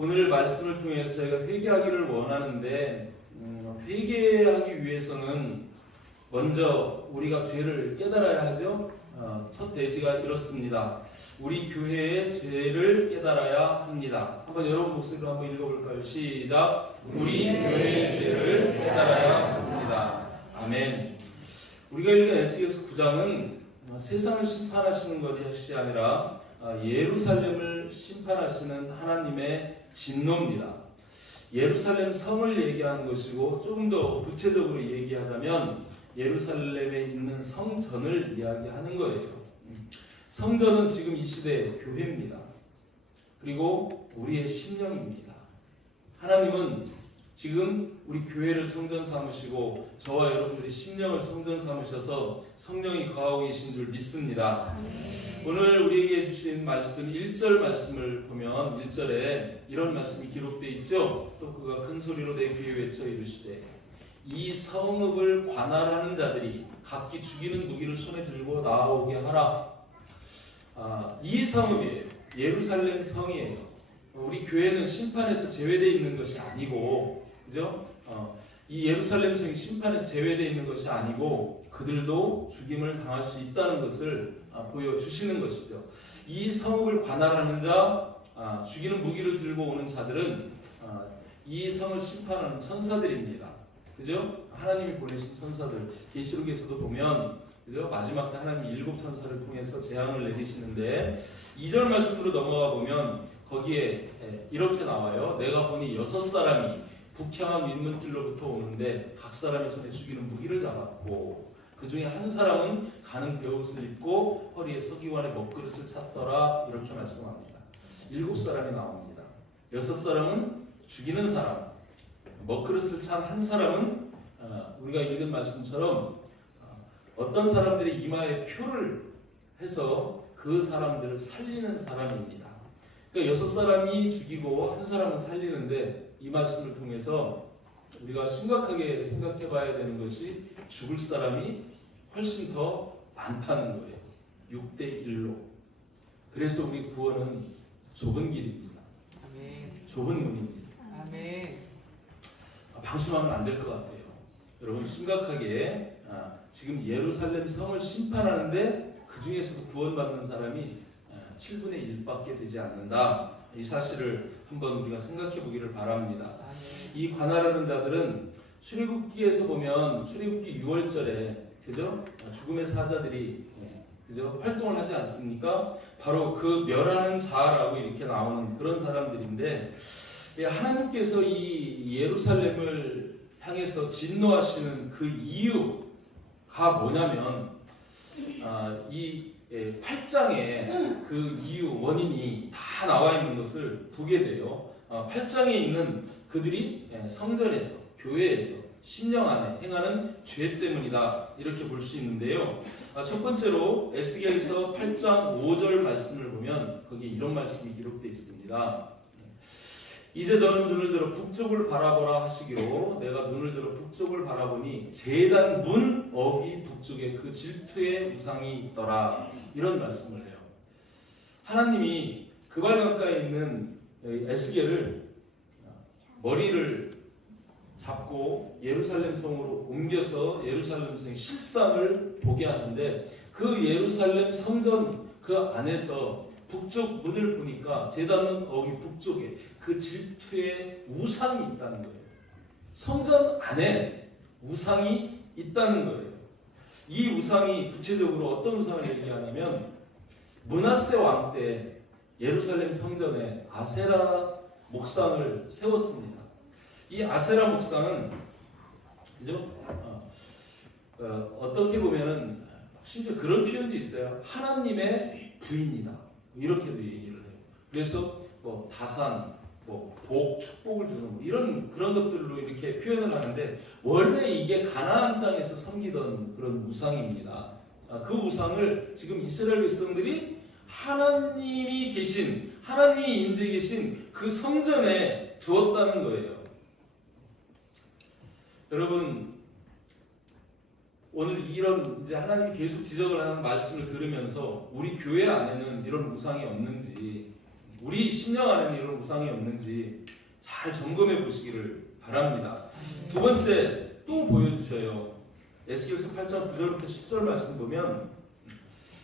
오늘 말씀을 통해서 저희가 회개하기를 원하는데 회개하기 위해서는 먼저 우리가 죄를 깨달아야 하죠. 첫 대지가 이렇습니다. 우리 교회의 죄를 깨달아야 합니다. 한번 여러분 목소리로 한번 읽어볼까요? 시작. 우리 교회의 죄를 깨달아야 합니다. 아멘. 우리가 읽은 에스겔서 9장은 세상을 심판하시는 것이 아니라 예루살렘을 심판하시는 하나님의 진노입니다. 예루살렘 성을 얘기하는 것이고, 조금 더 구체적으로 얘기하자면 예루살렘에 있는 성전을 이야기하는 거예요. 성전은 지금 이 시대의 교회입니다. 그리고 우리의 심령입니다. 하나님은 지금 우리 교회를 성전 삼으시고 저와 여러분들의 심령을 성전 삼으셔서 성령이 거하고 계신 줄 믿습니다. 오늘 우리에게 주신 말씀 1절 말씀을 보면 1절에 이런 말씀이 기록되어 있죠. 또 그가 큰 소리로 내 귀에 외쳐 이르시되 이 성읍을 관할하는 자들이 각기 죽이는 무기를 손에 들고 나오게 하라. 이 성읍이에요. 예루살렘 성이에요. 우리 교회는 심판에서 제외되어 있는 것이 아니고, 그죠? 이 예루살렘 성이 심판에서 제외되어 있는 것이 아니고 그들도 죽임을 당할 수 있다는 것을 보여주시는 것이죠. 이 성읍을 관할하는 자, 죽이는 무기를 들고 오는 자들은 이 성을 심판하는 천사들입니다. 그죠? 하나님이 보내신 천사들. 계시록에서도 보면, 그죠? 마지막 때 하나님이 7 천사를 통해서 재앙을 내리시는데 2절 말씀으로 넘어가 보면 거기에 이렇게 나와요. 내가 보니 6사람이 북향한 민문길로부터 오는데 각 사람이 손에 죽이는 무기를 잡았고 그 중에 한 사람은 가는 베옷을 입고 허리에 서기관의 먹그릇을 찼더라. 이렇게 말씀합니다. 7사람이 나옵니다. 6사람은 죽이는 사람, 먹그릇을 찬 한 사람은 우리가 읽은 말씀처럼 어떤 사람들이 이마에 표를 해서 그 사람들을 살리는 사람입니다. 그러니까 6사람이 죽이고 한 사람은 살리는데 이 말씀을 통해서 우리가 심각하게 생각해 봐야 되는 것이 죽을 사람이 훨씬 더 많다는 거예요. 6대 1로. 그래서 우리 구원은 좁은 길입니다. 아멘. 좁은 문입니다. 아멘. 방심하면 안 될 것 같아요. 여러분 심각하게 지금 예루살렘 성을 심판하는데 그 중에서도 구원받는 사람이 7분의 1밖에 되지 않는다. 이 사실을 한번 우리가 생각해 보기를 바랍니다. 이 관할하는 자들은 출애굽기에서 보면 출애굽기 6월절에 그죠? 죽음의 사자들이 그죠? 활동을 하지 않습니까? 바로 그 멸하는 자라고 이렇게 나오는 그런 사람들인데 하나님께서 이 예루살렘을 향해서 진노하시는 그 이유가 뭐냐면 이 8장에 그 이유 원인이 다 나와 있는 것을 보게 돼요. 8장에 있는 그들이 성전에서 교회에서 심령 안에 행하는 죄 때문이다 이렇게 볼 수 있는데요. 첫 번째로 에스겔서 8장 5절 말씀을 보면 거기에 이런 말씀이 기록되어 있습니다. 이제 너는 눈을 들어 북쪽을 바라보라 하시기로 내가 눈을 들어 북쪽을 바라보니 제단 문 어귀 북쪽에 그 질투의 우상이 있더라. 이런 말씀을 해요. 하나님이 그발 가까이 있는 에스겔을 머리를 잡고 예루살렘 성으로 옮겨서 예루살렘 성의 실상을 보게 하는데 그 예루살렘 성전 그 안에서 북쪽 문을 보니까 제단문 어귀 북쪽에 그 질투의 우상이 있다는 거예요. 성전 안에 우상이 있다는 거예요. 이 우상이 구체적으로 어떤 우상을 얘기하냐면 므낫세 왕 때 예루살렘 성전에 아세라 목상을 세웠습니다. 이 아세라 목상은 그죠? 어떻게 보면은 심지어 그런 표현도 있어요. 하나님의 부인이다. 이렇게도 얘기를 해요. 그래서 뭐 다산, 복, 축복을 주는 이런 그런 것들로 이렇게 표현을 하는데 원래 이게 가나안 땅에서 섬기던 그런 우상입니다. 그 우상을 지금 이스라엘 백성들이 하나님이 계신 하나님이 임재 계신 그 성전에 두었다는 거예요. 여러분 오늘 이런 이제 하나님이 계속 지적을 하는 말씀을 들으면서 우리 교회 안에는 이런 우상이 없는지 우리 심령 안에는 이런 우상이 없는지 잘 점검해 보시기를 바랍니다. 두 번째 또 보여주셔요. 에스겔서 8장 9절부터 10절 말씀 보면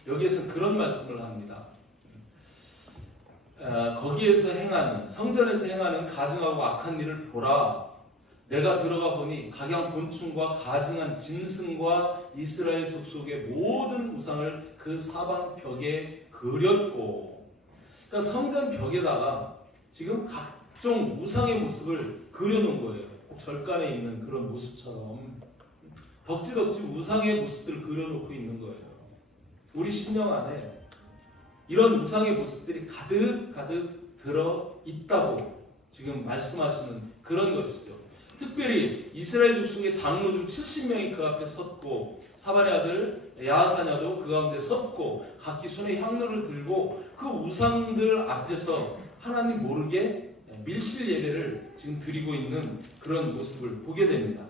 여기에서 그런 말씀을 합니다. 거기에서 행하는, 성전에서 행하는 가증하고 악한 일을 보라. 내가 들어가 보니 각양 곤충과 가증한 짐승과 이스라엘 족속의 모든 우상을 그 사방 벽에 그렸고, 그러니까 성전 벽에다가 지금 각종 우상의 모습을 그려놓은 거예요. 절간에 있는 그런 모습처럼 덕지덕지 우상의 모습들을 그려놓고 있는 거예요. 우리 심령 안에 이런 우상의 모습들이 가득 들어 있다고 지금 말씀하시는 그런 것이죠. 특별히 이스라엘 족속의 장로 중 70명이 그 앞에 섰고, 사반의 아들 야하사냐도 그 가운데 섰고, 각기 손에 향로를 들고 그 우상들 앞에서 하나님 모르게 밀실 예배를 지금 드리고 있는 그런 모습을 보게 됩니다.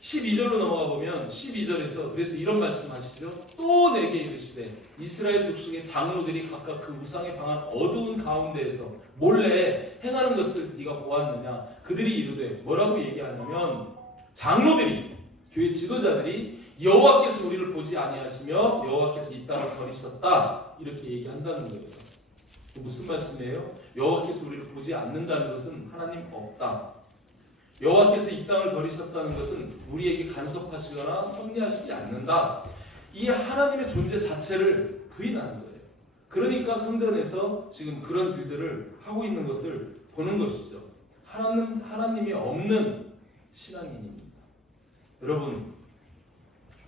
12절로 넘어가 보면 12절에서 그래서 이런 말씀하시죠. 또 내게 이르시되 이스라엘 족속의 장로들이 각각 그 우상에 방한 어두운 가운데에서 몰래 행하는 것을 네가 보았느냐. 그들이 이르되 뭐라고 얘기하냐면, 장로들이, 교회 지도자들이 여호와께서 우리를 보지 아니하시며 여호와께서 이 땅을 버리셨다, 이렇게 얘기한다는 거예요. 무슨 말씀이에요? 여호와께서 우리를 보지 않는다는 것은 하나님 없다. 여호와께서 이 땅을 버리셨다는 것은 우리에게 간섭하시거나 섭리하시지 않는다. 이 하나님의 존재 자체를 부인하는 거예요. 그러니까 성전에서 지금 그런 일들을 하고 있는 것을 보는 것이죠. 하나님이 없는 신앙인입니다. 여러분,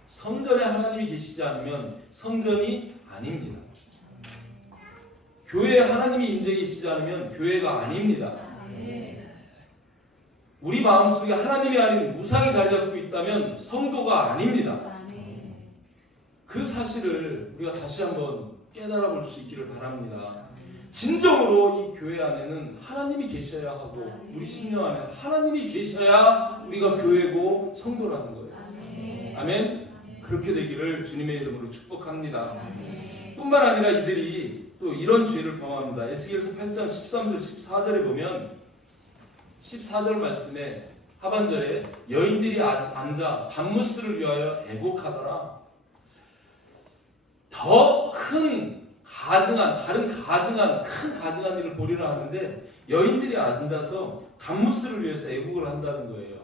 성전에 하나님이 계시지 않으면 성전이 아닙니다. 교회에 하나님이 임재 계시지 않으면 교회가 아닙니다. 우리 마음속에 하나님이 아닌 우상이 자리 잡고 있다면 성도가 아닙니다. 그 사실을 우리가 다시 한번 깨달아 볼 수 있기를 바랍니다. 진정으로 이 교회 안에는 하나님이 계셔야 하고, 우리 심령 안에 하나님이 계셔야 우리가 교회고 성도라는 거예요. 아멘. 그렇게 되기를 주님의 이름으로 축복합니다. 뿐만 아니라 이들이 또 이런 죄를 범합니다. 에스겔서 8장 13절 14절에 보면 14절 말씀에 하반절에 여인들이 앉아 밤무스를 위하여 애곡하더라. 더 큰 가증한, 다른 가증한, 큰 가증한 일을 보리라 하는데 여인들이 앉아서 담무스를 위해서 애곡을 한다는 거예요.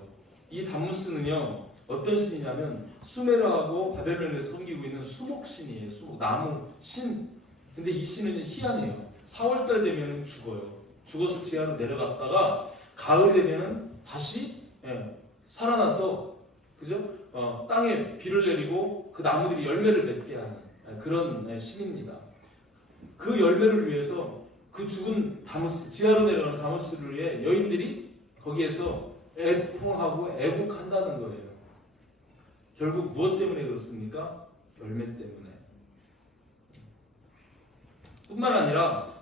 이 담무스는요, 어떤 신이냐면 수메르하고 바벨론에서 섬기고 있는 수목신이에요. 수목, 나무 신. 근데 이 신은 희한해요. 4월달 되면 죽어요. 죽어서 지하로 내려갔다가 가을이 되면 다시 살아나서, 그죠? 땅에 비를 내리고 그 나무들이 열매를 맺게 하는 그런 신입니다. 그 열매를 위해서 그 죽은 다무스, 지하로 내려가는 다무스를 위해 여인들이 거기에서 애통하고 애곡한다는 거예요. 결국 무엇 때문에 그렇습니까? 열매 때문에. 뿐만 아니라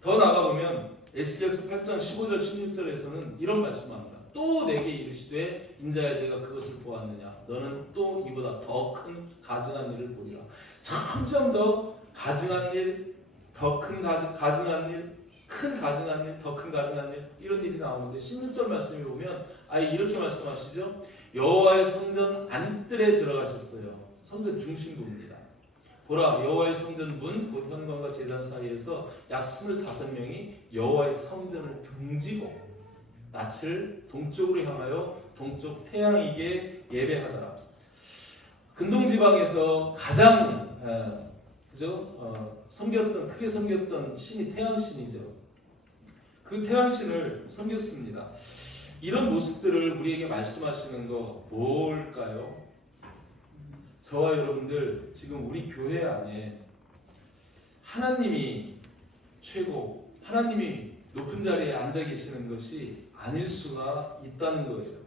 더 나아가보면 에스겔서 8장 15절 16절에서는 이런 말씀합니다. 또 내게 이르시되 인자야 네가 그것을 보았느냐. 너는 또 이보다 더 큰 가증한 일을 보리라. 점점 더 가증한 일, 더 큰 가증한 일, 큰 가증한 일, 더 큰 가증한 일, 이런 일이 나오는데 16절 말씀에 보면 아예 이렇게 말씀하시죠. 여호와의 성전 안뜰에 들어가셨어요. 성전 중심부입니다. 보라, 여호와의 성전 문, 곧 현관과 제단 사이에서 약 25명이 여호와의 성전을 등지고 낯을 동쪽으로 향하여 동쪽 태양에게 예배하더라. 근동지방에서 가장 크게 섬겼던 신이 태양신이죠. 그 태양신을 섬겼습니다. 이런 모습들을 우리에게 말씀하시는 거 뭘까요? 저와 여러분들 지금 우리 교회 안에 하나님이 최고, 하나님이 높은 자리에 앉아 계시는 것이 아닐 수가 있다는 거예요.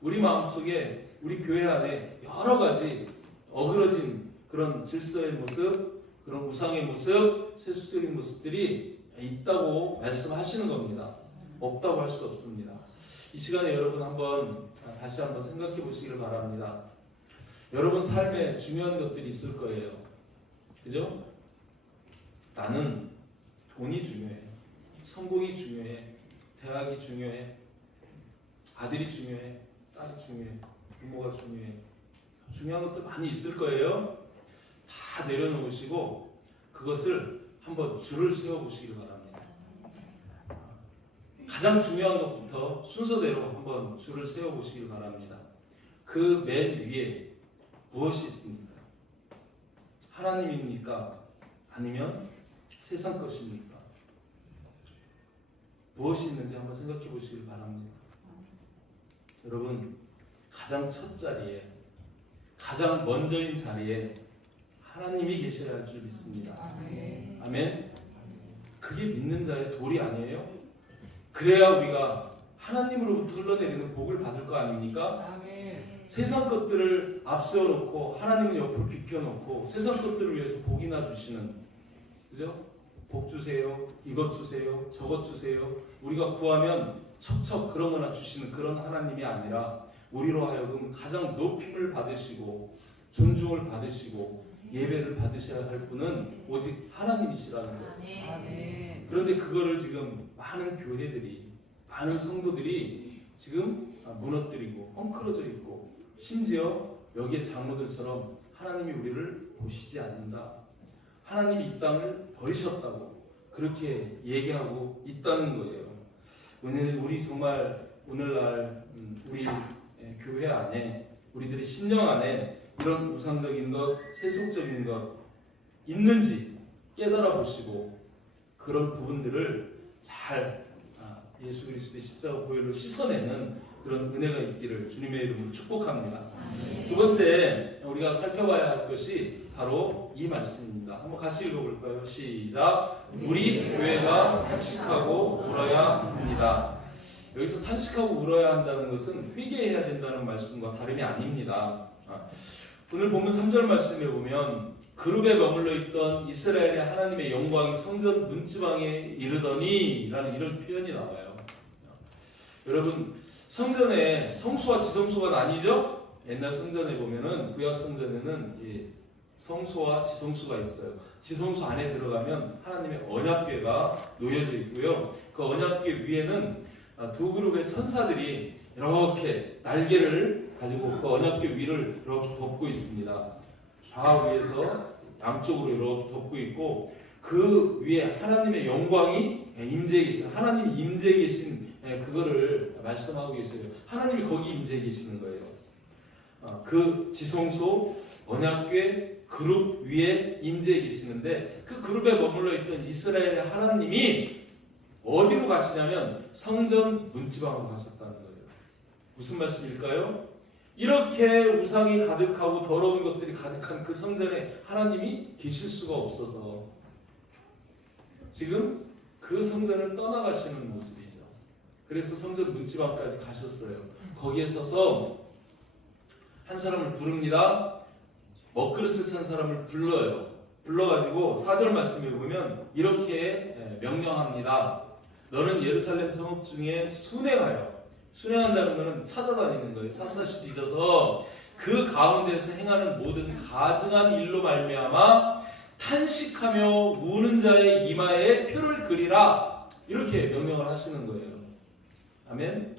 우리 마음속에, 우리 교회 안에 여러 가지 어그러진 그런 질서의 모습, 그런 우상의 모습, 세속적인 모습들이 있다고 말씀하시는 겁니다. 없다고 할 수 없습니다. 이 시간에 여러분 다시 한번 생각해 보시기를 바랍니다. 여러분 삶에 중요한 것들이 있을 거예요. 그죠? 나는 돈이 중요해요. 성공이 중요해, 대학이 중요해, 아들이 중요해, 딸이 중요해, 부모가 중요해. 중요한 것들 많이 있을 거예요. 다 내려놓으시고 그것을 한번 줄을 세워보시길 바랍니다. 가장 중요한 것부터 순서대로 한번 줄을 세워보시길 바랍니다. 그 맨 위에 무엇이 있습니까? 하나님입니까? 아니면 세상 것입니까? 무엇이 있는지 한번 생각해 보시길 바랍니다. 여러분, 가장 첫 자리에, 가장 먼저인 자리에 하나님이 계셔야 할 줄 믿습니다. 아멘. 그게 믿는 자의 도리 아니에요? 그래야 우리가 하나님으로부터 흘러내리는 복을 받을 거 아닙니까? 세상 것들을 앞세워놓고 하나님은 옆으로 비켜놓고 세상 것들을 위해서 복이나 주시는, 그죠? 복 주세요, 이것 주세요, 저것 주세요. 우리가 구하면 척척 그런 거나 주시는 그런 하나님이 아니라 우리로 하여금 가장 높임을 받으시고 존중을 받으시고 예배를 받으셔야 할 분은 오직 하나님이시라는 거예요. 그런데 그거를 지금 많은 교회들이, 많은 성도들이 지금 무너뜨리고 엉클어져 있고, 심지어 여기에 장로들처럼 하나님이 우리를 보시지 않는다, 하나님이 이 땅을 버리셨다고 그렇게 얘기하고 있다는 거예요. 우리 정말 오늘날 우리 교회 안에, 우리들의 심령 안에 이런 우상적인 것, 세속적인 것 있는지 깨달아 보시고 그런 부분들을 잘 예수 그리스도의 십자가 보혈로 씻어내는 그런 은혜가 있기를 주님의 이름으로 축복합니다. 두 번째 우리가 살펴봐야 할 것이 바로 이 말씀입니다. 한번 같이 읽어볼까요? 시작. 우리 교회가 탄식하고 울어야 합니다. 여기서 탄식하고 울어야 한다는 것은 회개해야 된다는 말씀과 다름이 아닙니다. 오늘 본문 3절 말씀에 보면 그룹에 머물러 있던 이스라엘의 하나님의 영광이 성전 문지방에 이르더니 라는 이런 표현이 나와요. 여러분, 성전에 성소와 지성소가 나뉘죠? 옛날 성전에 보면은, 구약 성전에는 성소와 지성소가 있어요. 지성소 안에 들어가면 하나님의 언약궤가 놓여져 있고요. 그 언약궤 위에는 두 그룹의 천사들이 이렇게 날개를 가지고 그 언약궤 위를 이렇게 덮고 있습니다. 좌우에서 양쪽으로 이렇게 덮고 있고, 그 위에 하나님의 영광이 임재해 계신, 하나님이 임재해 계신 그거를 말씀하고 계세요. 하나님이 거기 임재해 계시는 거예요. 그 지성소, 언약궤 그룹 위에 임재해 계시는데, 그 그룹에 머물러 있던 이스라엘의 하나님이 어디로 가시냐면 성전 문지방으로 가셨다는 거예요. 무슨 말씀일까요? 이렇게 우상이 가득하고 더러운 것들이 가득한 그 성전에 하나님이 계실 수가 없어서 지금 그 성전을 떠나가시는 모습이죠. 그래서 성전 문지방까지 가셨어요. 거기에 서서 한 사람을 부릅니다. 먹그릇을 찬 사람을 불러요. 불러가지고 4절 말씀에 보면 이렇게 명령합니다. 너는 예루살렘 성읍 중에 순회하여, 순회한다는 것은 찾아다니는 거예요. 샅샅이 뒤져서 그 가운데서 행하는 모든 가증한 일로 말미암아 탄식하며 우는 자의 이마에 표를 그리라, 이렇게 명령을 하시는 거예요. 아멘.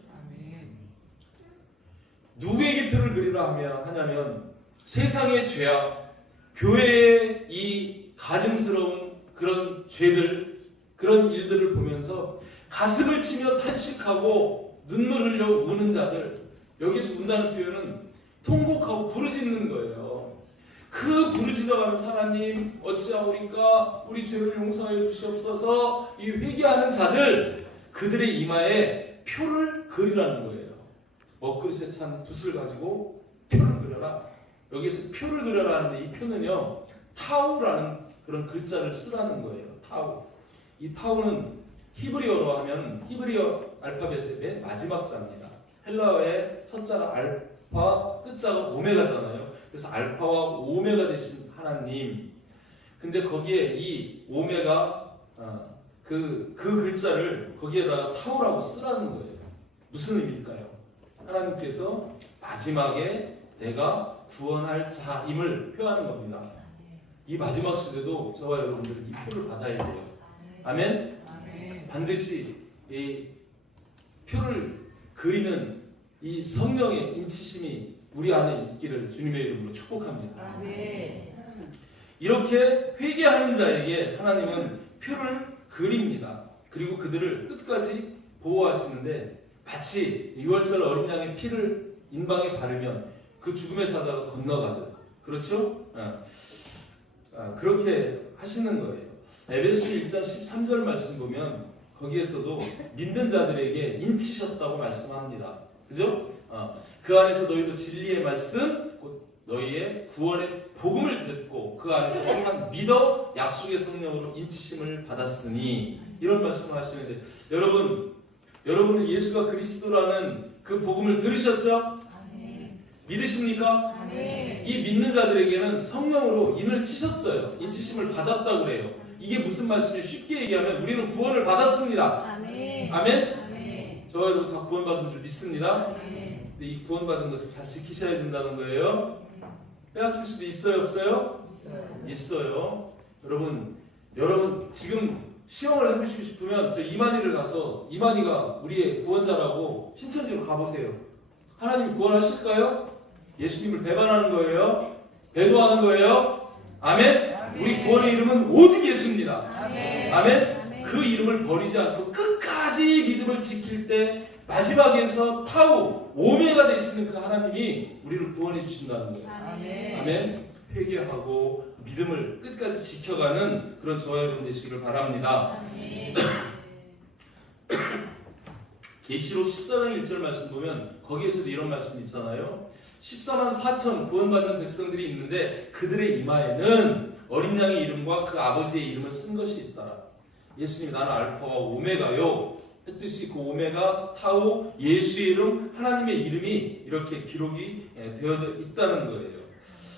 누구에게 표를 그리라 하냐면 세상의 죄악, 교회의 이 가증스러운 그런 죄들, 그런 일들을 보면서 가슴을 치며 탄식하고 눈물 흘려 우는 자들, 여기서 운다는 표현은 통곡하고 부르짖는 거예요. 그 부르짖어가는 하나님 어찌하오리까, 우리 죄를 용서하여 주시옵소서, 이 회개하는 자들, 그들의 이마에 표를 그리라는 거예요. 먹그릇에 찬 붓을 가지고 표를 그려라. 여기서 표를 그려라 하는데, 이 표는요 타우라는 그런 글자를 쓰라는 거예요. 타우. 이 타우는 히브리어로 하면 히브리어 알파벳의 맨 마지막 자입니다. 헬라어의 첫 자가 알파, 끝 자가 오메가잖아요. 그래서 알파와 오메가 되신 하나님. 근데 거기에 이 오메가 그 글자를 거기에다가 타우라고 쓰라는 거예요. 무슨 의미일까요? 하나님께서 마지막에 내가 구원할 자임을 표하는 겁니다. 이 마지막 시대도 저와 여러분들은 이 표를 받아야 돼요. 아멘? 반드시 이 표를 그리는 이 성령의 인치심이 우리 안에 있기를 주님의 이름으로 축복합니다. 이렇게 회개하는 자에게 하나님은 표를 그립니다. 그리고 그들을 끝까지 보호하시는데 마치 6월절 어린 양의 피를 인방에 바르면 그 죽음의 사자가 건너가듯 그렇죠? 그렇게 하시는 거예요. 에베소 1장 13절 말씀 보면 거기에서도 믿는 자들에게 인치셨다고 말씀합니다. 그죠? 그 안에서 너희도 진리의 말씀 곧 너희의 구원의 복음을 듣고 그 안에서 또한 믿어 약속의 성령으로 인치심을 받았으니 이런 말씀을 하시는데 여러분은 예수가 그리스도라는 그 복음을 들으셨죠? 믿으십니까? 이 믿는 자들에게는 성령으로 인을 치셨어요. 인치심을 받았다고 그래요. 이게 무슨 말씀이에요? 쉽게 얘기하면 우리는 구원을 받았습니다. 아멘? 저와 여러분 다 구원받은 줄 믿습니다. 근데 이 구원받은 것을 잘 지키셔야 된다는 거예요. 빼앗길 수도 있어요? 없어요? 있어요. 여러분 지금 시험을 해보시고 싶으면 저 이만희를 가서 이만희가 우리의 구원자라고 신천지로 가보세요. 하나님이 구원하실까요? 예수님을 배반하는 거예요? 배도하는 거예요? 아멘? 우리 구원의 이름은 오직 예수입니다. 아멘? 그 이름을 버리지 않고 끝까지 믿음을 지킬 때 마지막에서 타우 오메가 되시는 그 하나님이 우리를 구원해 주신다는 거예요. 아멘? 회개하고 믿음을 끝까지 지켜가는 그런 저와 여러분 되시기를 바랍니다. 계시록 14장 1절 말씀 보면 거기에서도 이런 말씀이 있잖아요. 14만 4천 구원받는 백성들이 있는데 그들의 이마에는 어린 양의 이름과 그 아버지의 이름을 쓴 것이 있다. 예수님이 나는 알파와 오메가요 했듯이 그 오메가, 타오, 예수의 이름, 하나님의 이름이 이렇게 기록이 되어져 있다는 거예요.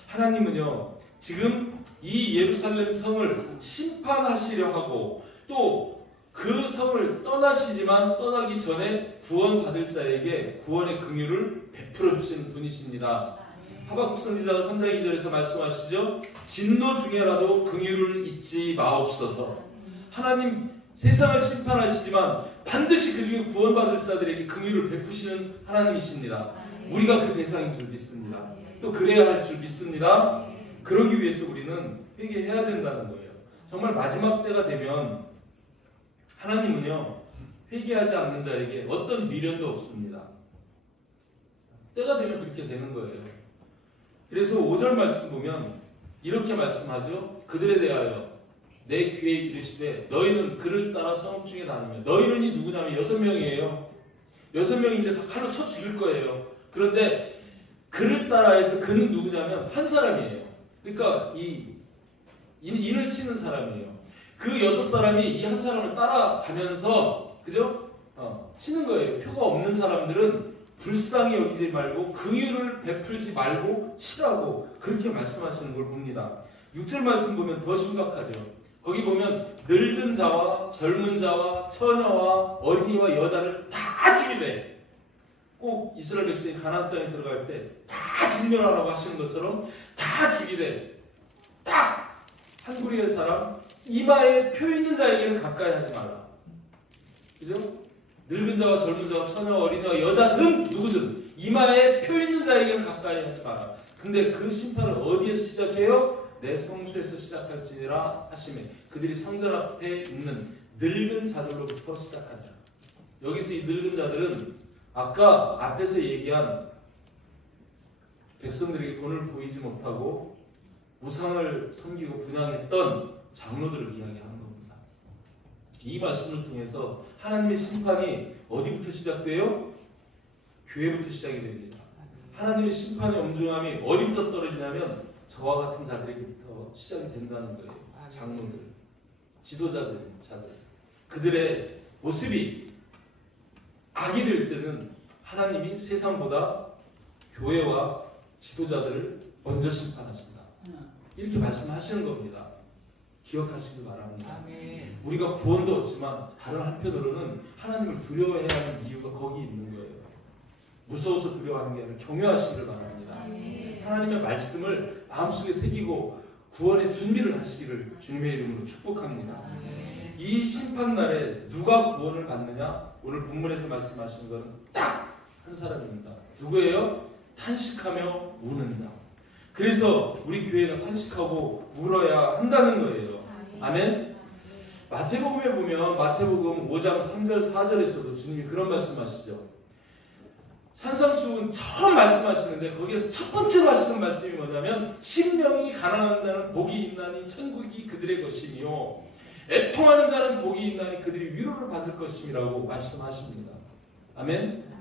하나님은요 지금 이 예루살렘 성을 심판하시려 하고 또 그 성을 떠나시지만 떠나기 전에 구원받을 자에게 구원의 긍휼을 베풀어 주시는 분이십니다. 하박국 선지자가 3장 2절에서 말씀하시죠. 진노 중에라도 긍휼을 잊지 마옵소서. 하나님 세상을 심판하시지만 반드시 그 중에 구원받을 자들에게 긍휼을 베푸시는 하나님이십니다. 우리가 그 대상인 줄 믿습니다. 또 그래야 할 줄 믿습니다. 그러기 위해서 우리는 회개해야 된다는 거예요. 정말 마지막 때가 되면 하나님은요 회개하지 않는 자에게 어떤 미련도 없습니다. 때가 되면 그렇게 되는 거예요. 그래서 5절 말씀 보면 이렇게 말씀하죠. 그들에 대하여 내 귀에 이르시되 너희는 그를 따라 성읍 중에 다니며 너희는 이 누구냐면 6명이에요. 6명이 이제 다 칼로 쳐 죽일 거예요. 그런데 그를 따라 해서 그는 누구냐면 한 사람이에요. 그러니까 인을 치는 사람이에요. 그 6사람이 이 한 사람을 따라가면서 그죠? 치는 거예요. 표가 없는 사람들은 불쌍히 여기지 말고 긍휼을 베풀지 말고 치라고 그렇게 말씀하시는 걸 봅니다. 6절 말씀 보면 더 심각하죠. 거기 보면 늙은 자와 젊은 자와 처녀와 어린이와 여자를 다 죽이되 꼭 이스라엘 백성이 가나안 땅에 들어갈 때 다 진멸하라고 하시는 것처럼 다 죽이되 딱 한 구리의 사람 이마에 표 있는 자에게는 가까이 하지 마라. 그죠? 늙은 자와 젊은 자와 처녀 어린이와 여자든 누구든 이마에 표 있는 자에게는 가까이 하지 마라. 근데 그 심판을 어디에서 시작해요? 내 성소에서 시작할지니라 하시매 그들이 성전 앞에 있는 늙은 자들로부터 시작한다. 여기서 이 늙은 자들은 아까 앞에서 얘기한 백성들에게 본을 보이지 못하고 우상을 섬기고 분향했던 장로들을 이야기하는 겁니다. 이 말씀을 통해서 하나님의 심판이 어디부터 시작돼요? 교회부터 시작이 됩니다. 하나님의 심판의 엄중함이 어디부터 떨어지냐면 저와 같은 자들에게부터 시작이 된다는 거예요. 장로들, 지도자들, 그들의 모습이 악이 될 때는 하나님이 세상보다 교회와 지도자들을 먼저 심판하신다. 이렇게 말씀하시는 겁니다. 기억하시기 바랍니다. 아멘. 우리가 구원도 얻지만 다른 한편으로는 하나님을 두려워해야 하는 이유가 거기 있는 거예요. 무서워서 두려워하는 게 아니라 경외하시기를 바랍니다. 아멘. 하나님의 말씀을 마음속에 새기고 구원의 준비를 하시기를 주님의 이름으로 축복합니다. 이 심판날에 누가 구원을 받느냐? 오늘 본문에서 말씀하신 것은 딱 한 사람입니다. 누구예요? 탄식하며 우는 자. 그래서 우리 교회가 탄식하고 울어야 한다는 거예요. 아멘. 마태복음에 보면 마태복음 5장 3절 4절에서도 주님이 그런 말씀하시죠. 산상수훈 처음 말씀하시는데 거기에서 첫 번째로 하시는 말씀이 뭐냐면 심령이 가난한 자는 복이 있나니 천국이 그들의 것이며 애통하는 자는 복이 있나니 그들이 위로를 받을 것임이라고 말씀하십니다. 아멘.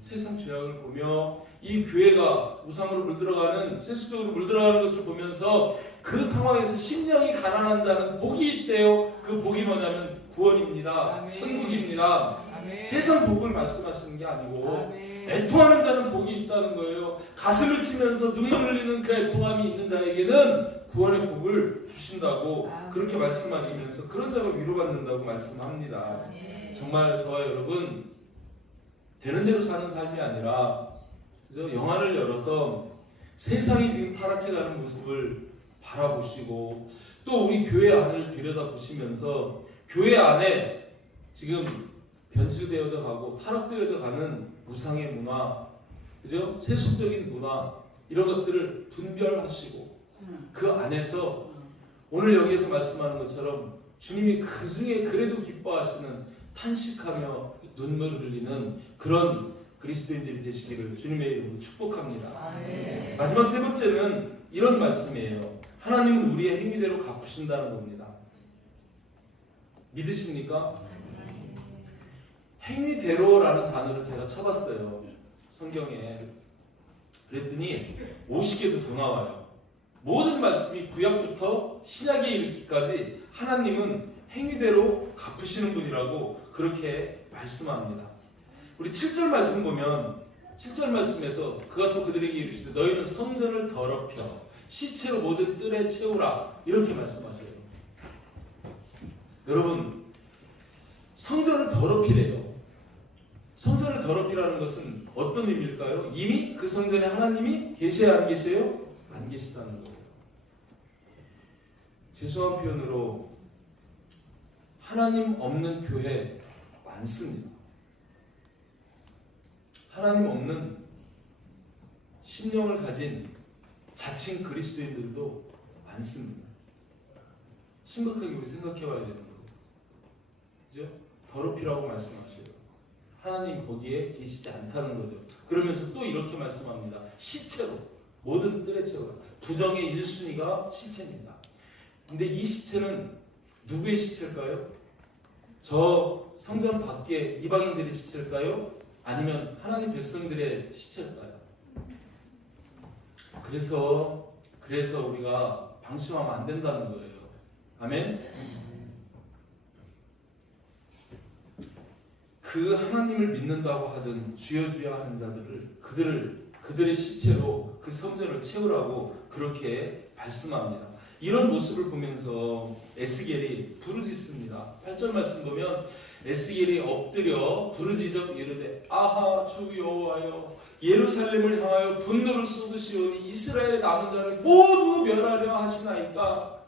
세상 죄악을 보며 이 교회가 우상으로 물들어가는 세수적으로 물들어가는 것을 보면서 그 상황에서 심령이 가난한 자는 복이 있대요. 그 복이 뭐냐면 구원입니다. 아멘. 천국입니다. 아멘. 세상 복을 말씀하시는 게 아니고 아멘. 애통하는 자는 복이 있다는 거예요. 가슴을 치면서 눈물 흘리는 그 애통함이 있는 자에게는 구원의 복을 주신다고 아멘. 그렇게 말씀하시면서 그런 자가 위로받는다고 말씀합니다. 아멘. 정말 저와 여러분 되는 대로 사는 삶이 아니라 그죠? 영화를 열어서 세상이 지금 타락해가는 모습을 바라보시고 또 우리 교회 안을 들여다보시면서 교회 안에 지금 변질되어져 가고 타락되어져 가는 우상의 문화, 그죠? 세속적인 문화 이런 것들을 분별하시고 그 안에서 오늘 여기에서 말씀하는 것처럼 주님이 그 중에 그래도 기뻐하시는 탄식하며 눈물을 흘리는 그런 그리스도인들이 되시기를 주님의 이름으로 축복합니다. 아멘. 마지막 세 번째는 이런 말씀이에요. 하나님은 우리의 행위대로 갚으신다는 겁니다. 믿으십니까? 행위대로라는 단어를 제가 쳐봤어요. 성경에. 그랬더니 50개도 더 나와요. 모든 말씀이 구약부터 신약에 이르기까지 하나님은 행위대로 갚으시는 분이라고 그렇게 말씀합니다. 우리 7절 말씀 보면 7절 말씀에서 그가 또 그들에게 이르시되 너희는 성전을 더럽혀 시체로 모든 뜰에 채우라 이렇게 말씀하셔요. 여러분 성전을 더럽히래요. 성전을 더럽히라는 것은 어떤 의미일까요? 이미 그 성전에 하나님이 계세요? 안 계세요? 안 계시다는 거예요. 죄송한 표현으로 하나님 없는 교회 많습니다. 하나님 없는 심령을 가진 자칭 그리스도인들도 많습니다. 심각하게 우리 생각해 봐야 되는 거예요. 그죠? 더럽히라고 말씀하셔요. 하나님 거기에 계시지 않다는 거죠. 그러면서 또 이렇게 말씀합니다. 시체로 모든 뜰에 채워라. 부정의 1순위가 시체입니다. 근데 이 시체는 누구의 시체일까요? 저 성전 밖에 이방인들의 시체일까요? 아니면 하나님 백성들의 시체일까요? 그래서 우리가 방심하면 안 된다는 거예요. 아멘? 그 하나님을 믿는다고 하던 주여 주여 하는 자들을 그들의 시체로 그 성전을 채우라고 그렇게 말씀합니다. 이런 모습을 보면서 에스겔이 부르짖습니다. 8절 말씀 보면 에스겔이 엎드려 부르짖어 이르되 아하 주 여호와여 예루살렘을 향하여 분노를 쏟으시오니 이스라엘의 남은 자를 모두 멸하려 하시나이까.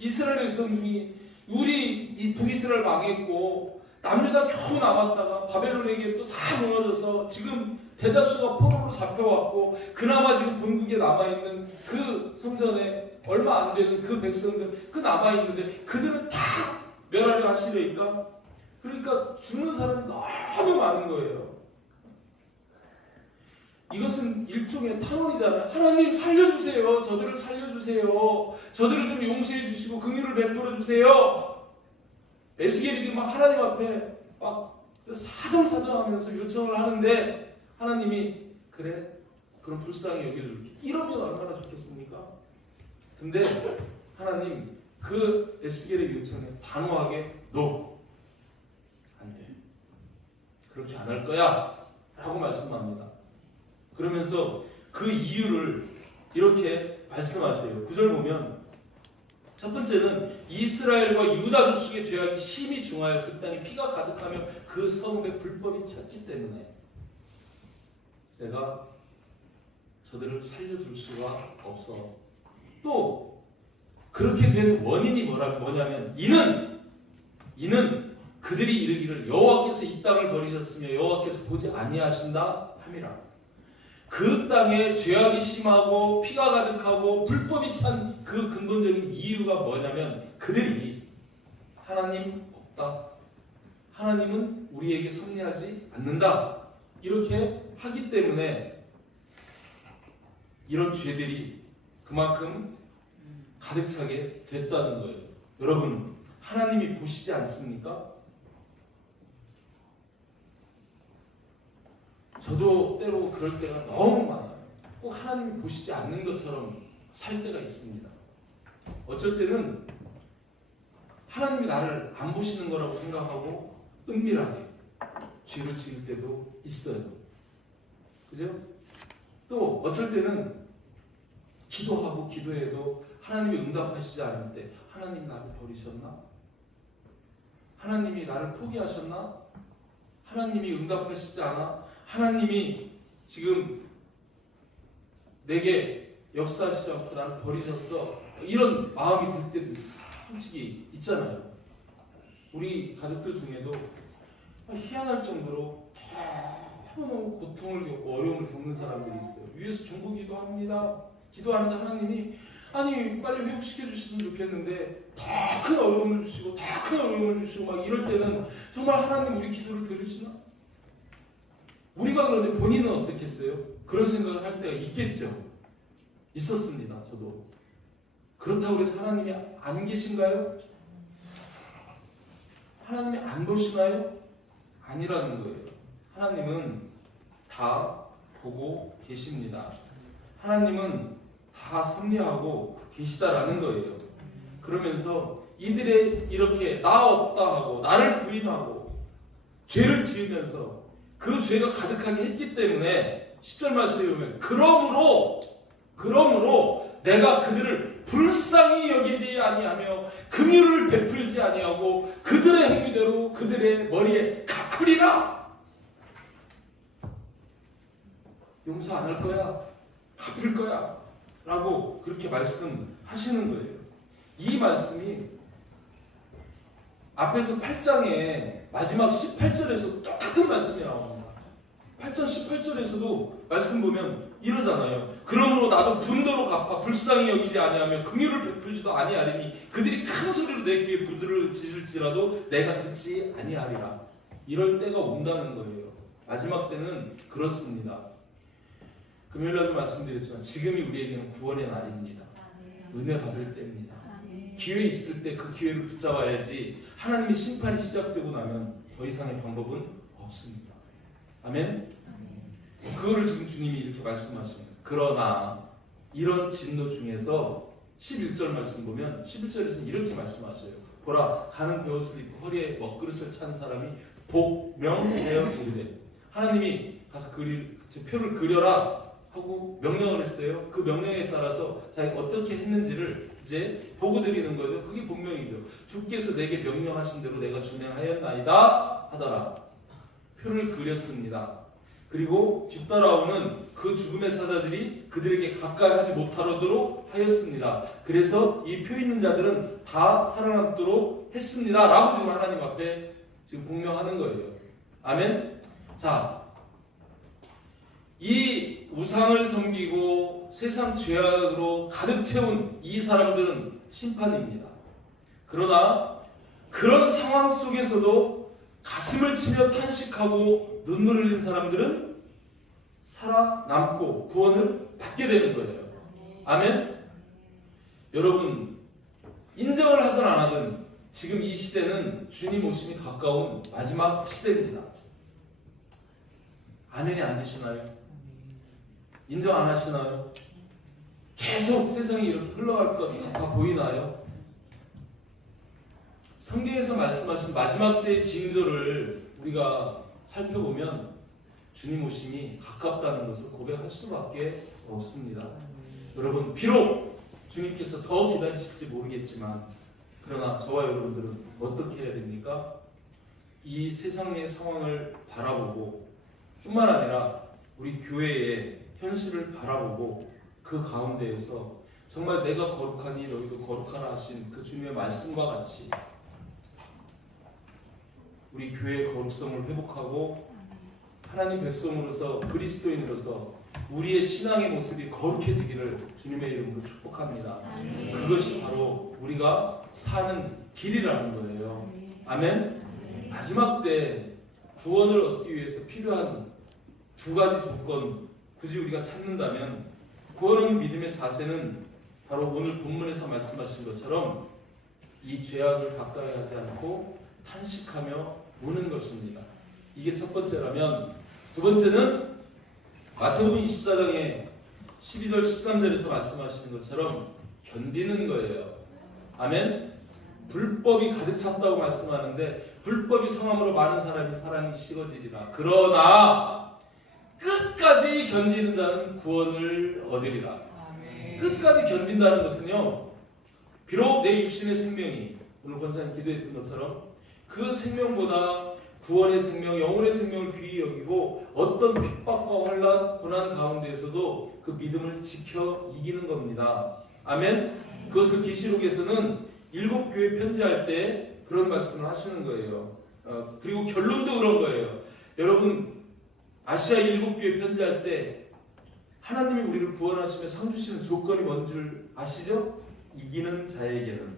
이스라엘 백성이 우리 이 북이스라엘 망했고 남유다 겨우 남았다가 바벨론에게 또 다 무너져서 지금 대다수가 포로로 잡혀왔고 그나마 지금 본국에 남아있는 그 성전에 얼마 안 되는 그 백성들 그 남아있는데 그들을 다 멸하려 하시려니까 그러니까 죽는 사람이 너무 많은 거예요. 이것은 일종의 탄원이잖아요. 하나님 살려주세요. 저들을 살려주세요. 저들을 좀 용서해 주시고 긍휼을 베풀어 주세요. 에스겔이 지금 막 하나님 앞에 막 사정사정하면서 요청을 하는데 하나님이 그래? 그럼 불쌍히 여겨줄게. 이러면 얼마나 좋겠습니까? 근데 하나님 그 에스겔의 요청에 단호하게 NO! 안 돼. 그렇게 안 할 거야 라고 말씀합니다. 그러면서 그 이유를 이렇게 말씀하세요. 9절 보면 첫 번째는 이스라엘과 유다 족속의 죄악이 심히 중하여 그 땅에 피가 가득하며 그 성읍에 불법이 찼기 때문에 내가 저들을 살려줄 수가 없어. 또 그렇게 된 원인이 뭐냐면 이는 그들이 이르기를 여호와께서 이 땅을 버리셨으며 여호와께서 보지 아니하신다 함이라. 그 땅에 죄악이 심하고 피가 가득하고 불법이 찬 그 근본적인 이유가 뭐냐면 그들이 하나님 없다, 하나님은 우리에게 섭리하지 않는다, 이렇게 하기 때문에 이런 죄들이 그만큼 가득 차게 됐다는 거예요. 여러분, 하나님이 보시지 않습니까? 저도 때로 그럴 때가 너무 많아요. 꼭 하나님이 보시지 않는 것처럼 살 때가 있습니다. 어쩔 때는 하나님이 나를 안 보시는 거라고 생각하고 은밀하게 죄를 지을 때도 있어요. 그죠? 또 어쩔 때는 기도하고 기도해도 하나님이 응답하시지 않을 때 하나님 나를 버리셨나? 하나님이 나를 포기하셨나? 하나님이 응답하시지 않아? 하나님이 지금 내게 역사하시지 않고 나를 버리셨어? 이런 마음이 들 때도 솔직히 있잖아요. 우리 가족들 중에도 희한할 정도로 너무 고통을 겪고 어려움을 겪는 사람들이 있어요. 위에서 중보기도 합니다. 기도하는데 하나님이 아니 빨리 회복시켜 주셨으면 좋겠는데 더 큰 어려움을 주시고 더 큰 어려움을 주시고 막 이럴 때는 정말 하나님 우리 기도를 들으시나? 우리가 그런데 본인은 어떻겠어요? 그런 생각을 할 때가 있겠죠. 있었습니다. 저도. 그렇다고 해서 하나님이 안 계신가요? 하나님이 안 보시나요? 아니라는 거예요. 하나님은 다 보고 계십니다. 하나님은 다 섭리하고 계시다라는 거예요. 그러면서 이들의 이렇게 나 없다 하고 나를 부인하고 죄를 지으면서 그 죄가 가득하게 했기 때문에 10절 말씀에 보면 그러므로 내가 그들을 불쌍히 여기지 아니하며 긍휼을 베풀지 아니하고 그들의 행위대로 그들의 머리에 갚으리라. 용서 안 할 거야, 갚을 거야 라고 그렇게 말씀하시는 거예요. 이 말씀이 앞에서 8장에 마지막 18절에서 똑같은 말씀이 나옵니다. 8장 18절에서도 말씀 보면 이러잖아요. 그러므로 나도 분노로 갚아 불쌍히 여기지 아니하며 긍휼을 베풀지도 아니하리니 그들이 큰 소리로 내 귀에 부르짖을지라도 내가 듣지 아니하리라. 이럴 때가 온다는 거예요. 마지막 때는 그렇습니다. 금요일날도 말씀드렸지만 지금이 우리에게는 구원의 날입니다. 은혜 받을 때입니다. 기회 있을 때 그 기회를 붙잡아야지 하나님의 심판이 시작되고 나면 더 이상의 방법은 없습니다. 아멘? 그거를 지금 주님이 이렇게 말씀하십니다. 그러나 이런 진노 중에서 11절 말씀 보면 11절에서는 이렇게 말씀하셔요. 보라, 가는 베옷을 입고 허리에 먹그릇을 찬 사람이 복명하여 이르되, 하나님이 가서 표를 그려라 하고 명령을 했어요. 그 명령에 따라서 자기가 어떻게 했는지를 이제 보고 드리는 거죠. 그게 본명이죠. 주께서 내게 명령하신 대로 내가 준행하였나이다 하더라. 표를 그렸습니다. 그리고 뒤따라오는 그 죽음의 사자들이 그들에게 가까이 하지 못하도록 하였습니다. 그래서 이 표 있는 자들은 다 살아남도록 했습니다. 라고 지금 하나님 앞에 지금 공명하는 거예요. 아멘? 자, 이 우상을 섬기고 세상 죄악으로 가득 채운 이 사람들은 심판입니다. 그러나 그런 상황 속에서도 가슴을 치며 탄식하고 눈물을 흘린 사람들은 살아남고 구원을 받게 되는 거예요. 아멘? 여러분, 인정을 하든 안 하든 지금 이 시대는 주님 오심이 가까운 마지막 시대입니다. 아멘이 안 되시나요? 인정 안 하시나요? 계속 세상이 이렇게 흘러갈 것 같아 보이나요? 성경에서 말씀하신 마지막 때의 징조를 우리가 살펴보면 주님 오심이 가깝다는 것을 고백할 수밖에 없습니다. 여러분, 비록 주님께서 더 기다리실지 모르겠지만 그러나 저와 여러분들은 어떻게 해야 됩니까? 이 세상의 상황을 바라보고 뿐만 아니라 우리 교회의 현실을 바라보고 그 가운데에서 정말 내가 거룩하니 너희도 거룩하라 하신 그 주님의 말씀과 같이 우리 교회의 거룩성을 회복하고 하나님 백성으로서 그리스도인으로서 우리의 신앙의 모습이 거룩해지기를 주님의 이름으로 축복합니다. 그것이 바로 우리가 사는 길이라는 거예요. 아멘. 마지막 때 구원을 얻기 위해서 필요한 두 가지 조건 굳이 우리가 찾는다면 구원 믿음의 자세는 바로 오늘 본문에서 말씀하신 것처럼 이 죄악을 가까이 하지 않고 탄식하며 우는 것입니다. 이게 첫 번째라면, 두 번째는 마태복음 24장에 12절 13절에서 말씀하시는 것처럼 견디는 거예요. 아멘. 불법이 가득 찼다고 말씀하는데 불법이 성함으로 많은 사람이 식어지리라. 그러나 끝까지 견디는 자는 구원을 얻으리라. 끝까지 견딘다는 것은요, 비록 내 육신의 생명이 오늘 권사님 기도했던 것처럼 그 생명보다 구원의 생명, 영혼의 생명을 귀히 여기고 어떤 핍박과 환난, 고난 가운데에서도 그 믿음을 지켜 이기는 겁니다. 아멘. 그것을 계시록에서는 7교회 편지할 때 그런 말씀을 하시는 거예요. 그리고 결론도 그런 거예요. 여러분, 아시아 7교회 편지할 때 하나님이 우리를 구원하시며 상 주시는 조건이 뭔 줄 아시죠? 이기는 자에게는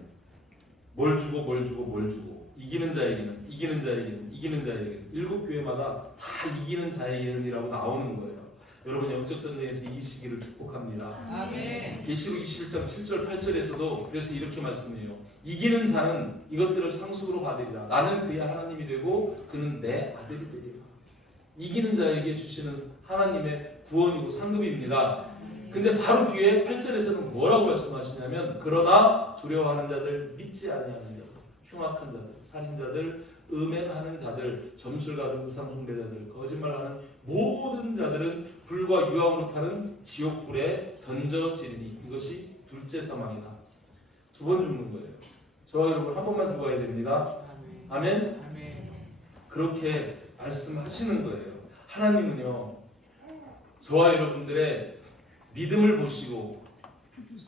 뭘 주고 뭘 주고 뭘 주고, 이기는 자에게는, 이기는 자에게는, 이기는 자에게는, 7교회마다 다 이기는 자에게는이라고 나오는 거예요. 여러분, 영적 전쟁에서 이기시기를 축복합니다. 아멘. 계시록 21장 7절 8절에서도 그래서 이렇게 말씀해요. 이기는 자는 이것들을 상속으로 받으리라. 나는 그의 하나님이 되고 그는 내 아들이 되리라. 이기는 자에게 주시는 하나님의 구원이고 상급입니다. 근데 바로 뒤에 8절에서는 뭐라고 말씀하시냐면, 그러나 두려워하는 자들, 믿지 아니하는 자들, 흉악한 자들, 살인자들, 음행하는 자들, 점술가들, 우상숭배자들, 거짓말하는 모든 자들은 불과 유황으로 타는 지옥불에 던져지리니 이것이 둘째 사망이다. 2번 죽는 거예요. 저와 여러분 한 번만 죽어야 됩니다. 아멘. 그렇게 말씀하시는 거예요. 하나님은요, 저와 여러분들의 믿음을 보시고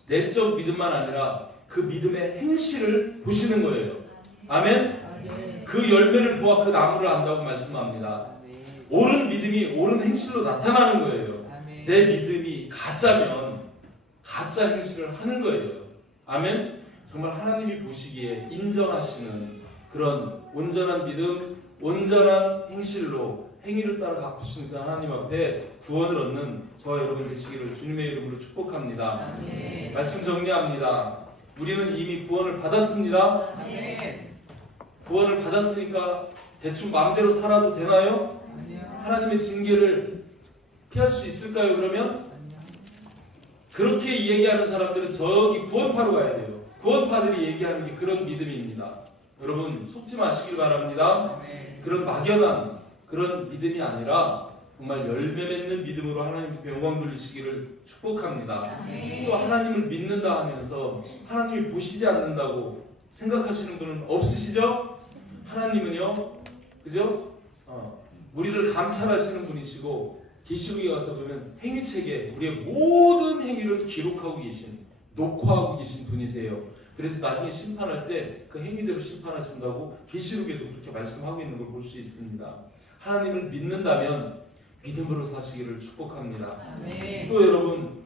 내적 믿음만 아니라 그 믿음의 행실을 보시는 거예요. 아멘. 그 열매를 보아 그 나무를 안다고 말씀합니다. 옳은 믿음이 옳은 행실로 나타나는 거예요. 내 믿음이 가짜면 가짜 행실을 하는 거예요. 아멘. 정말 하나님이 보시기에 인정하시는 그런 온전한 믿음, 온전한 행실로 행위를 따라 갚으시는 그 하나님 앞에 구원을 얻는 저와 여러분 되시기를 주님의 이름으로 축복합니다. 아멘. 말씀 정리합니다. 우리는 이미 구원을 받았습니다. 아멘. 구원을 받았으니까 대충 마음대로 살아도 되나요? 아니요. 하나님의 징계를 피할 수 있을까요? 그러면? 그렇게 얘기하는 사람들은 저기 구원파로 가야 돼요. 구원파들이 얘기하는 게 그런 믿음입니다. 여러분, 속지 마시길 바랍니다. 아멘. 그런 막연한 그런 믿음이 아니라 정말 열매 맺는 믿음으로 하나님 영광 돌리시기를 축복합니다. 아멘. 또 하나님을 믿는다 하면서 하나님이 보시지 않는다고 생각하시는 분은 없으시죠? 하나님은요, 그죠? 우리를 감찰하시는 분이시고, 계시록에 가서 보면 행위책에 우리의 모든 행위를 기록하고 계신, 녹화하고 계신 분이세요. 그래서 나중에 심판할 때 그 행위대로 심판하신다고 계시록에도 그렇게 말씀하고 있는 걸 볼 수 있습니다. 하나님을 믿는다면 믿음으로 사시기를 축복합니다. 아멘. 또 여러분,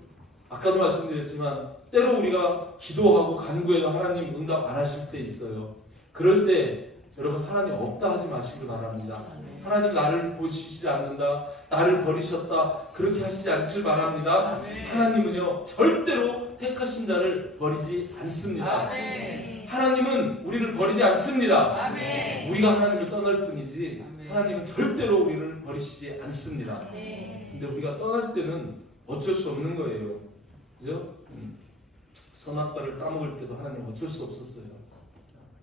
아까도 말씀드렸지만 때로 우리가 기도하고 간구해도 하나님 응답 안 하실 때 있어요. 그럴 때 여러분, 하나님 없다 하지 마시길 바랍니다. 아멘. 하나님 나를 보시지 않는다, 나를 버리셨다, 그렇게 하시지 않길 바랍니다. 아멘. 하나님은요, 절대로 택하신 자를 버리지 않습니다. 아멘. 하나님은 우리를 버리지 않습니다. 아멘. 우리가 하나님을 떠날 뿐이지 아멘. 하나님은 절대로 우리를 버리시지 않습니다. 근데 우리가 떠날 때는 어쩔 수 없는 거예요. 그죠? 선악과를 따먹을 때도 하나님 어쩔 수 없었어요.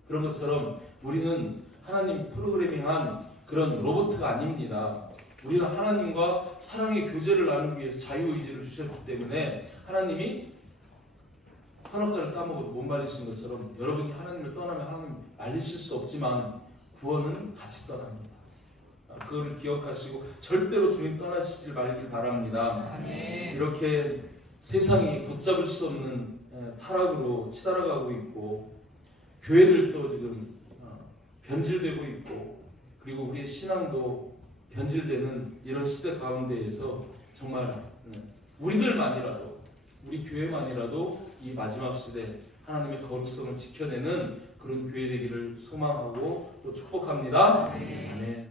그런 것처럼 우리는 하나님 프로그래밍한 그런 로봇가 아닙니다. 우리는 하나님과 사랑의 교제를 나누기 위해서 자유의지를 주셨기 때문에 하나님이 선악과를 따먹어도 못 말리신 것처럼 여러분이 하나님을 떠나면 하나님 말리실 수 없지만 구원은 같이 떠납니다. 그걸 기억하시고 절대로 주님 떠나시지 말길 바랍니다. 아멘. 이렇게 세상이 붙잡을 수 없는 타락으로 치달아가고 있고 교회들도 지금 변질되고 있고 그리고 우리의 신앙도 변질되는 이런 시대 가운데에서 정말 우리들만이라도 우리 교회만이라도 이 마지막 시대 하나님의 거룩성을 지켜내는 그런 교회 되기를 소망하고 또 축복합니다. 아멘.